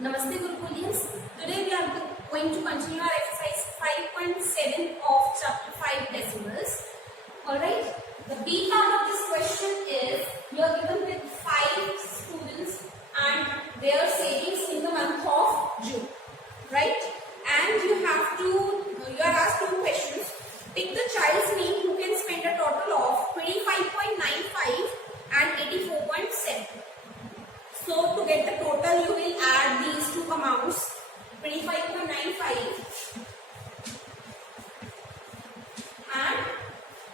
Namaste Gurukulians. Today we are going to continue our exercise 5.7 of chapter 5 decimals. Alright, the B part of this question is you are given with 5 students and their savings in the month of June. Right? And you are asked 2 questions. Pick the child's name who can spend a total of 25.95 and 84.7. So to get the total, you will add these two amounts, 25.95 and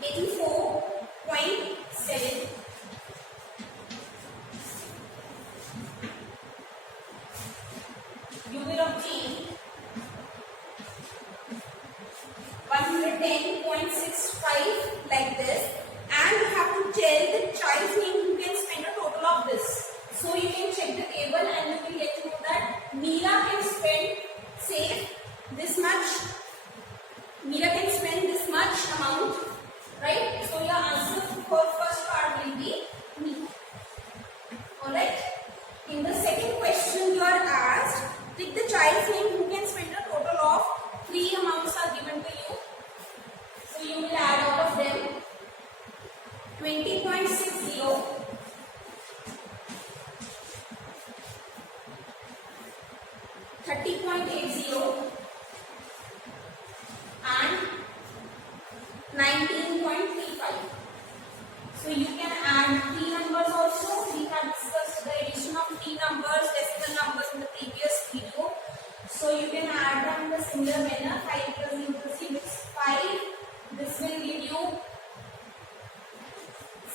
84.7. You will obtain 110.65 like this, and you have to tell the child's name who can spend a total of this. So you can check the table and you will get to know that Meera can spend, say, this much. Meera can spend this much amount, right? So your answer for first part will be Meera. Alright. In the second question you are asked, pick the child's name who can spend a total of 3 amounts are given to you. So you will add all of them. 20.60. 30.80 and 19.35. So you can add 3 numbers also. We have discussed the addition of 3 numbers, decimal numbers in the previous video. So you can add them in the similar manner. 5 plus you will see this 5. This will give you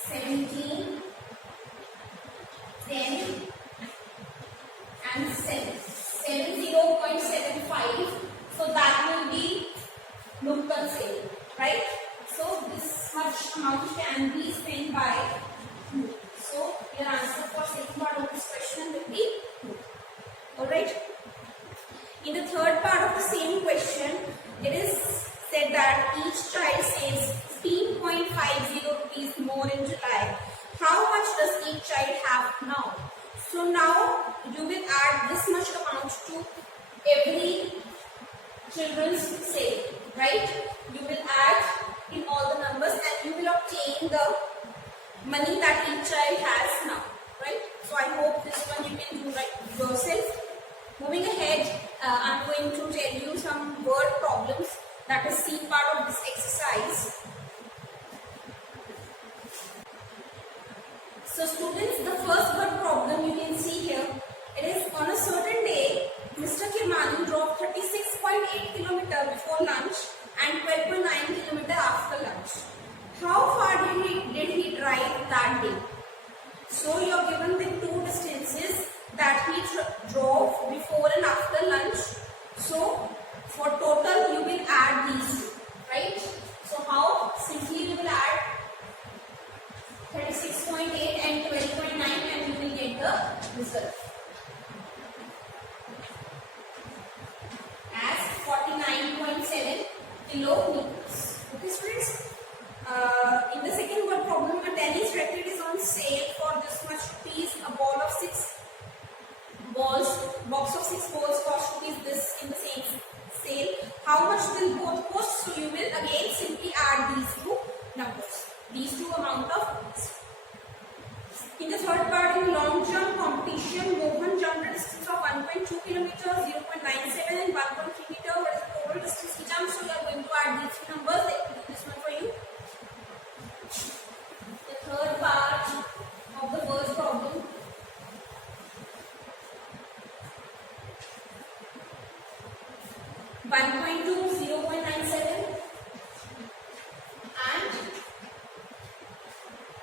17, 10 and 7. 70.75, so that will be looked and saved, right? So this much amount can be spent by you. So your answer for second part of this question will be 2. Alright. In the third part of the same question, it is said that each child saves 15.50 rupees more in July. How much does each child have now? So now you will add this much amount to every children's sale, right? You will add in all the numbers and you will obtain the money that each child has now, right? So I hope this one you can do right yourself. Moving ahead, I'm going to tell you some word problems, that is C part of this exercise. So students, the first word problem you can see here, it is on a certain day, Mr. Kirmani drove 36.8 km before lunch and 12.9 km after lunch. How far did he drive that day? So you are given the 2 distances that he drove before and after lunch. So for total you will add these 2, right? So how? Simply you will add 36.8 and 12.9 and you will get the result as 49.7 kilometers. Okay students, in the second word problem, a tennis racket is on sale for this much rupees. A box of 6 balls cost rupees this in the same sale. How much will both cost? So you will again simply add these 2 numbers. These 2 amount of points. In the third part, in long jump competition, Mohan jumped a distance of 1.2 km, 0.97 and 1.3 meter. What is the total distance he jumped? So we are going to add these 3 numbers. Let me do this one for you. The third part of the first problem. (1.2, 0.97 and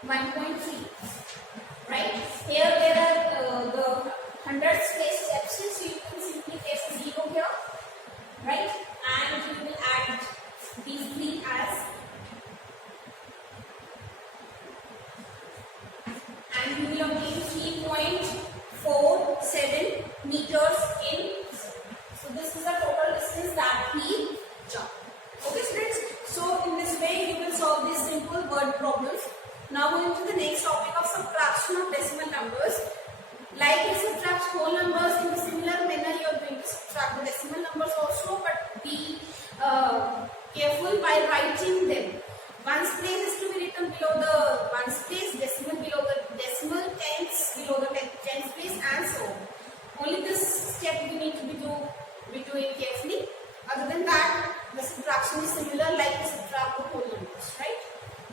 1.3, right? Here there are the hundreds place is absent, so you can simply place a 0 here, right? And you will add these 3 as, and you will obtain 3.47 meters in. So this is the total distance that he jumped. Okay students, so in this way you will solve these simple word problems. Now going to the next by writing them. Ones place is to be written below the ones place, decimal below the decimal, tens below the tens place, and so on. Only this step you need to be doing carefully. Other than that, the subtraction is similar like the subtract the whole numbers, right?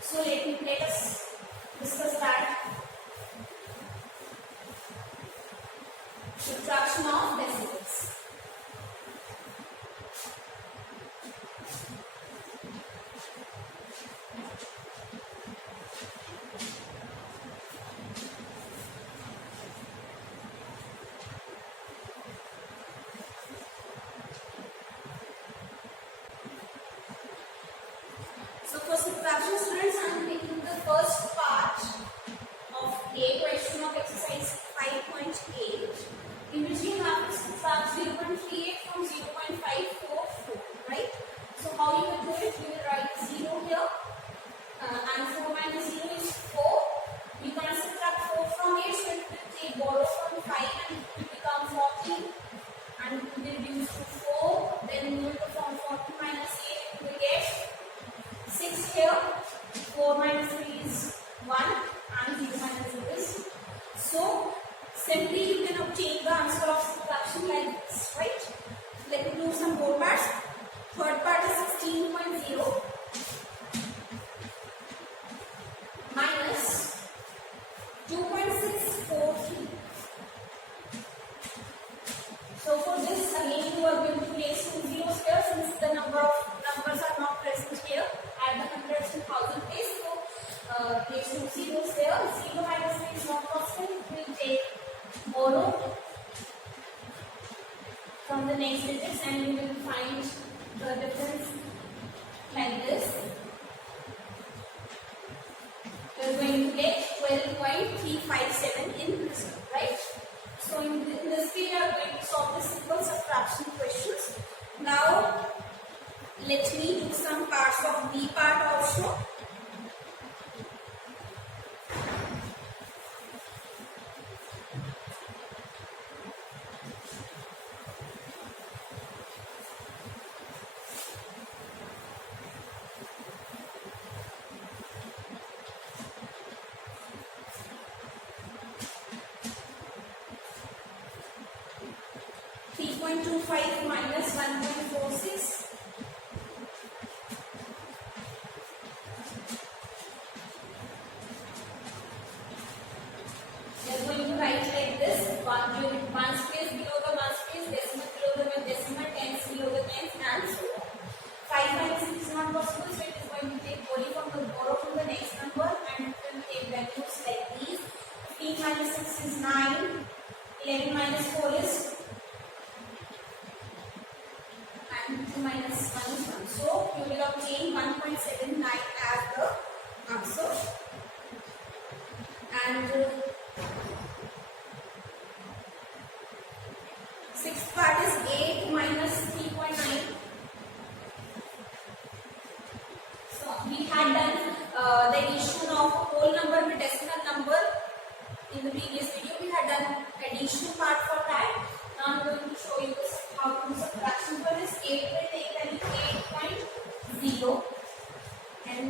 So let us discuss that. Subtraction of decimals. So for subtraction, students, I am taking the first part of a question of exercise 5.8, in which you have to subtract 0.38 from 0.544, right? So how you will do it? You will write 0 here, and 4 minus 0 is 4. You can subtract 4 from 8, so it will take borrow from 5 and it will become 14, and it will be reduced to 4. Then you will perform 40 minus 8, you will get 6 here. 4 minus 3 is 1, and 0 minus 0 is. So simply you can obtain the answer of subtraction like this, right? Let me do some more parts. Third part is 16.0 minus 2.643. So for this, again you are going to place 2 zeros here, since the number of numbers are not present here at the hundreds and thousand place. So place 2 zeros there. 0 minus 3 is not possible. We will take borrow from the next digits, and you will find the difference like this. We are going to get 12.357 in result, right? So in this way, we are going to solve the simple subtraction questions. Now, let me do some parts of B part also. Minus 1.46. We are going to write like this: ones place below the ones place, decimal below the decimal, tens below the tens, and so on. 5 minus 6 is not possible, so it is going to take borrow from the next number, and it will take values like these. 15 minus 6 is 9. 11 minus 4 is 2 minus 1 is 1. So you will obtain 1.79 as the answer. And sixth part is 8 minus 3.9. So we had done the addition of a whole number with decimal number in the previous video. We had done addition part for that. Now I am going to show you this, how to do subtraction for this. 8 will take value 8.0, and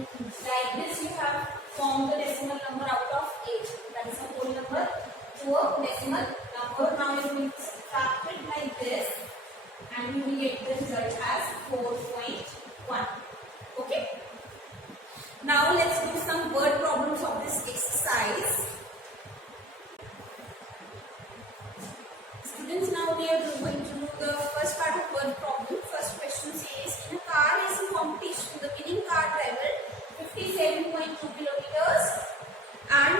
like this you have formed the decimal number out of 8. That is a whole number to a decimal number. Now you will subtract it like this, and you will get the result as 4.1. Okay. Now let's do some word problems of this exercise. Students, now we are going to do the first part of word problem. First question says, in a car racing competition, the winning car traveled 57.2 kilometers, and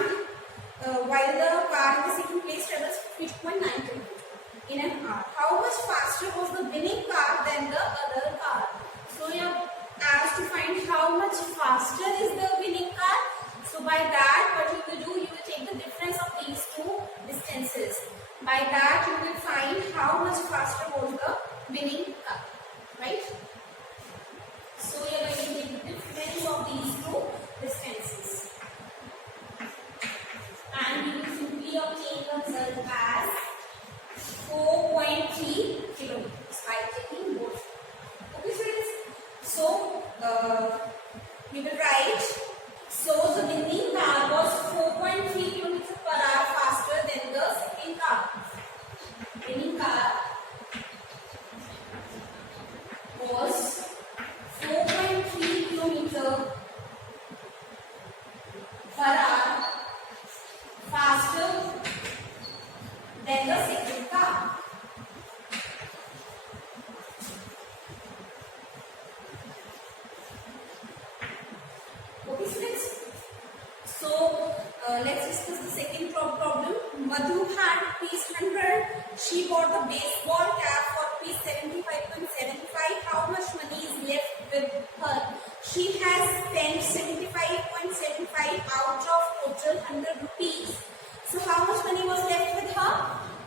while the car in the second place travels 50.9 kilometers in an hour. How much faster was the winning car than the other car? So you are asked to find how much faster is the winning car. So by that, what you will do, you will take the difference of these two distances. By that, you will find how much faster was the winning car, right? So you are going to take the difference of these two distances, and you will simply obtain the result as 4.3 a baseball cap for rupees 75.75. How much money is left with her? She has spent 75.75 out of total 100 rupees. So how much money was left with her?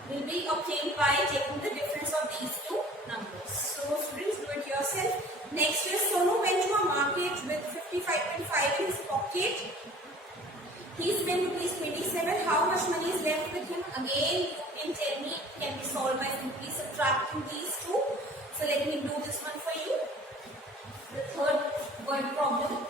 Will be obtained by taking the difference of these two numbers. So students, do it yourself. Next is Sonu went to a market with 55.5 in his pocket. He spent rupees 27. How much money is left with him? Again, you can tell me it can be solved by simply subtracting these two. So let me do this one for you. The third word problem.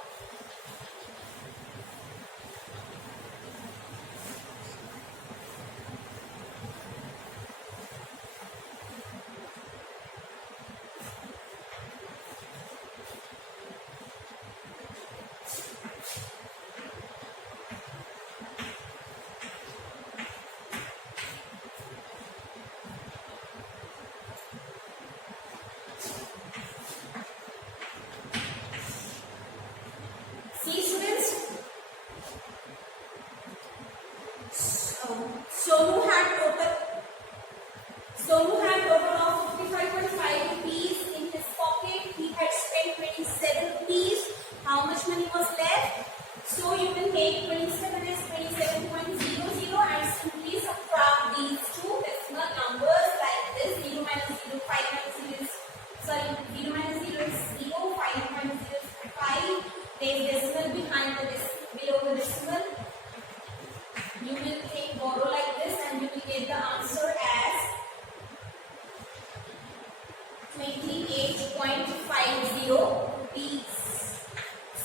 Sonu had total of 55.5 rupees in his pocket. He had spent 27 rupees. How much money was left? So you can take 27 as 27.00 and simply subtract these two decimal numbers like this. 0 minus 0, 5 minus 0 is, sorry, 0 minus 0 is 0, 5 minus 0 is 5. There is decimal behind the below the decimal. You will take borrow like this and you will get the answer as 28.50 rupees.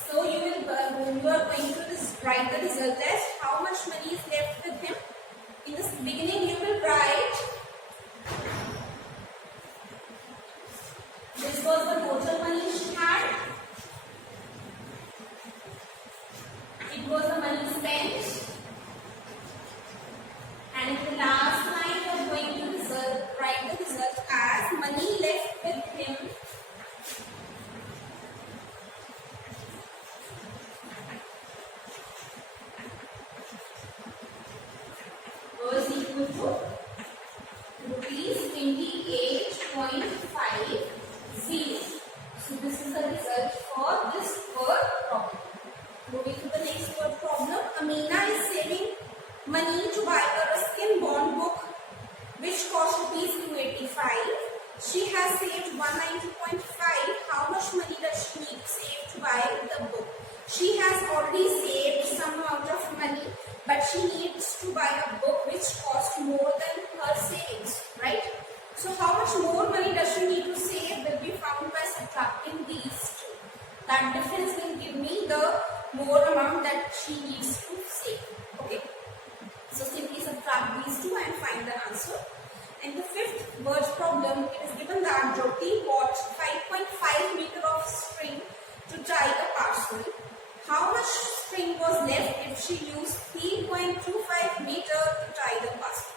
So you will, when you are going to write the result as how much money is left with him. In the beginning you will write this was the total money she had. It was the money spent. And in the last line you are going to write the result as money left with him was equal to rupees 28.50. So this is the result for this word problem. Moving to the next word problem. Amina is saving money to buy a Ruskin bond book which cost rupees 285. She has saved 190.5. How much money does she need to save to buy the book? She has already saved some amount of money, but she needs to buy a book which costs more than her savings, right? So how much more money does she need to save will be found by subtracting these two. That difference will give me the more amount that she needs to save. Okay. So simply subtract these two and find the answer. And the fifth word problem, it is given that Jyoti bought 5.5 meter of string to tie a parcel. How much string was left if she used 3.25 meter to tie the parcel?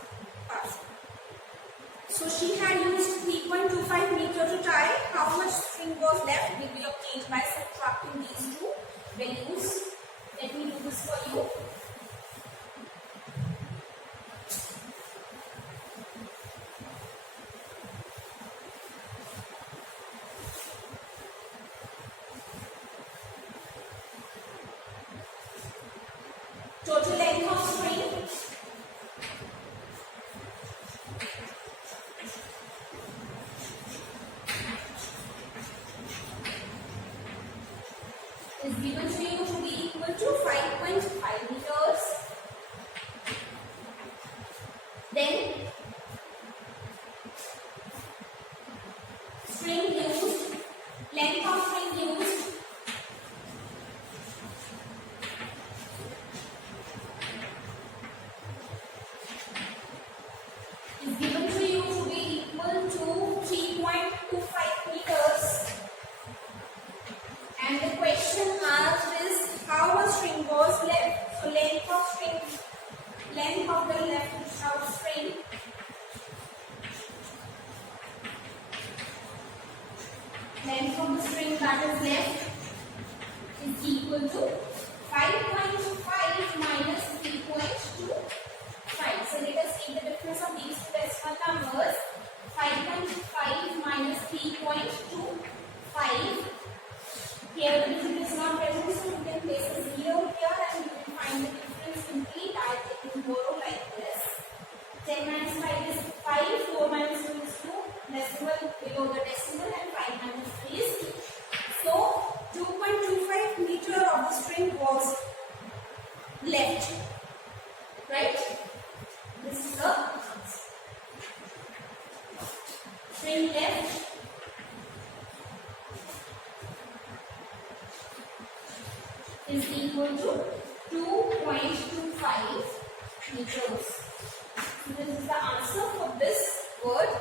So she had used 3.25 meter to tie. How much string was left will be obtained by subtracting these two values. Let me do this for you. Total length of string is given to you to be equal to 5.5 meters. Then string used, length of string used is given to you to be equal to 3.25 meters. And the question asked is how much string was left. So length of string, length of the left out string length of the string that is left is equal to 5.5 minus 3.25. So let us take the difference of these two decimal numbers. decimal below the decimal and 5 minus 3 is 2. So 2.25 meter of the string was left, right? This is the string left is equal to 2.25 meters. So this is the answer for this word.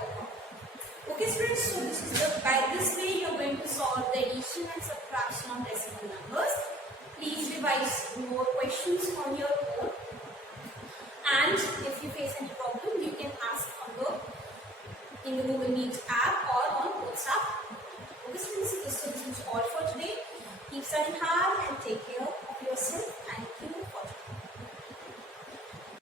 Okay students, so this is by this way you are going to solve the addition and subtraction of decimal numbers. Please revise more questions on your own, and if you face any problem you can ask in the Google Meet app or on WhatsApp. Okay students, this is all for today. Keep studying hard and take care of yourself.